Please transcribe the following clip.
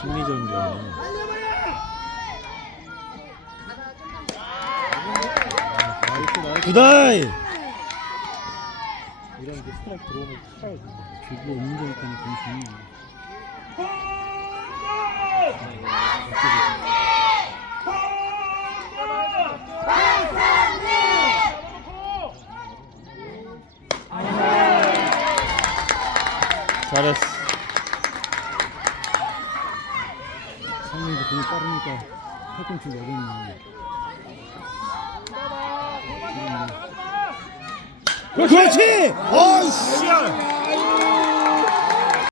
심리전이야. 굿아이! 이런 게 스트라이크 들어오면 차야 저거 없는 거 같다니 그건 좋네. 잘했어. 상민이도 공이 빠르니까 팔꿈치 어렵네. 그렇지! 어이씨!